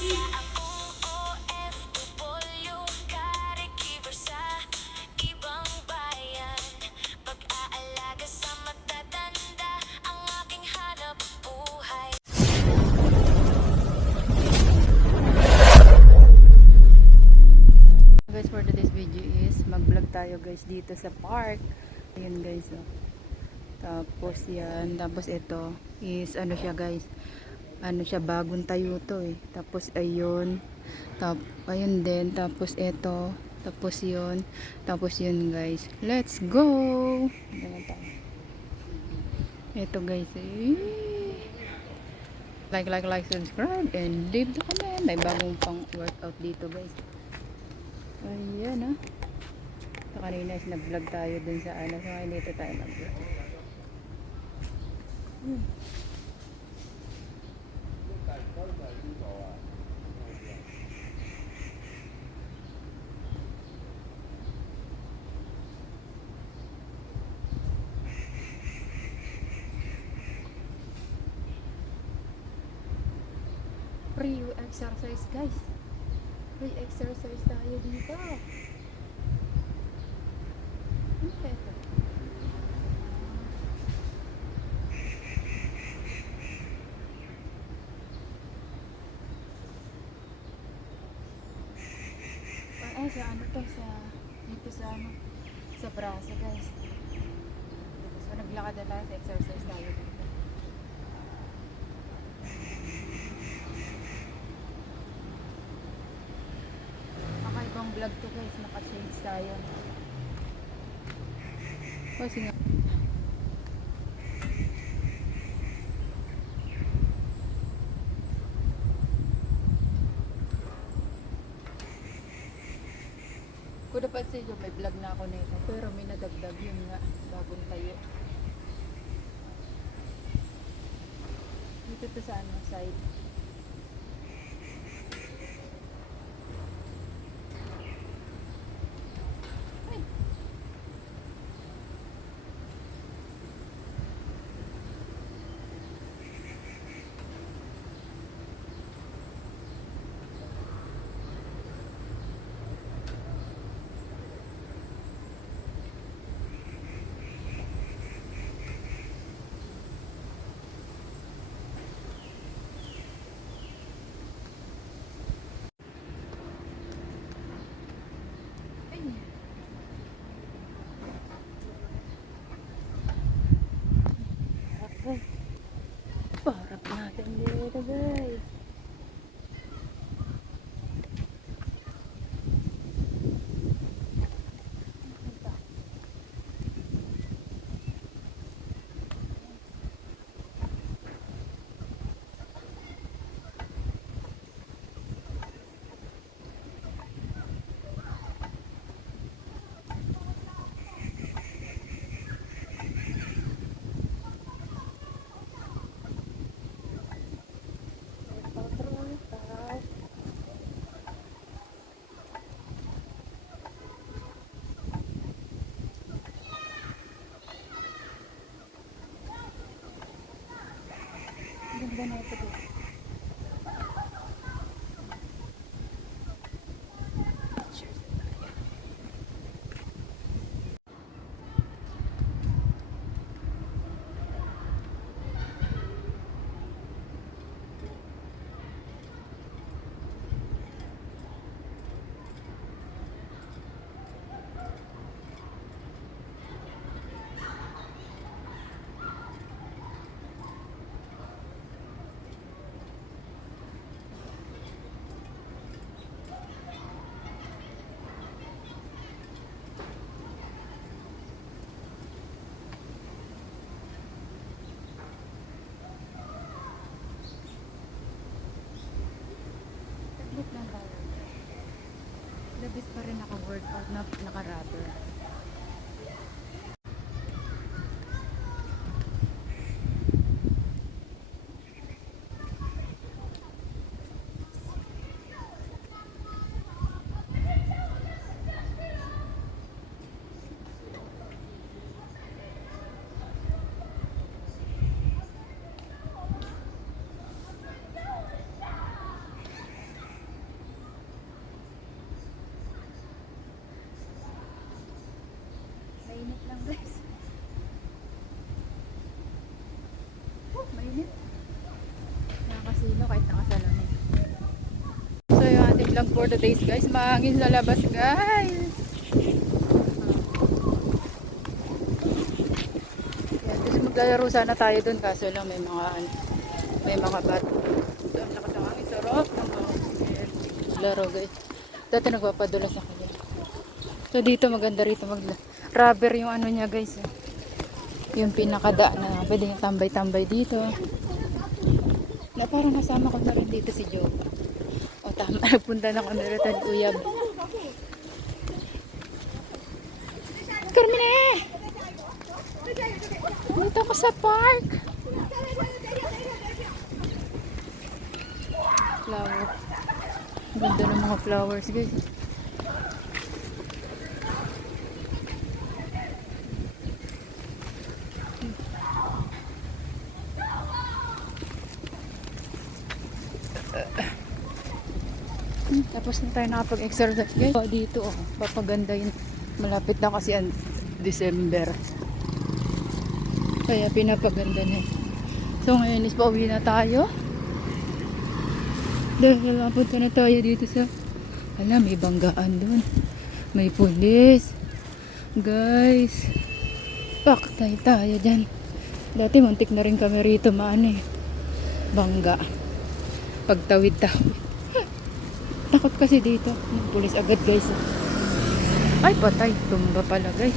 Guys, for today's video is mag-vlog tayo guys dito sa park. Ayun guys, oh. Tapos yan, tapos ito is ano siya guys, ano siya, bagong tayo to eh. Tapos ayun, ayun din, tapos ito, tapos yun guys. Let's go. Ito guys, like, subscribe and leave the comment. May bagong pang workout dito guys. Ayan ah. So kanina is nag-vlog tayo dun sa ano. So ngayon dito tayo mag-vlog. Free exercise guys. Free exercise tayo dito. Okay. Ay, sa ano to, dito sa ano, sa braso guys. So naglakad na tayo, exercise tayo dito. Kakaibang vlog to guys, naka-shades tayo. Kasi nga kung napansin nyo, may vlog na ako nito. Pero may nadagdag yun nga, bagong tayo. Dito to sa ano, side. Ay. Parap natin dito guys. Ganda na ito dito. Labis pa rin naka-workout na naka-rubber. vlog for today's guys. Mahangin sa labas guys. Yan, kasi maglalaro sana tayo dun kaso lang may mga bat. Doon lakas ng hangin. Sarap ng laro guys. Dati nagpapadulas ako dyan. So dito maganda rito rubber yung ano niya guys. Yung pinakadaan na pwede yung tambay-tambay dito. Na parang nasama ko na rin dito si Joe. O tama, nagpunta na kami rito ni Uyab. Carmine! Dito ako sa park. Flower. Ganda ng mga flowers guys. Tapos na tayo nakapag-exercise guys. Dito oh, papaganda yun. Malapit na kasi ang December. Kaya pinapaganda na. So ngayon is pauwi na tayo. Dahil napunta na tayo dito sa may banggaan dun. May pulis. Guys. Paktay tayo dyan. Dati muntik na rin kami rito bangga. Pagtawid-tawid. Takot kasi dito. Pulis agad guys. Ay patay. Tumba pala guys.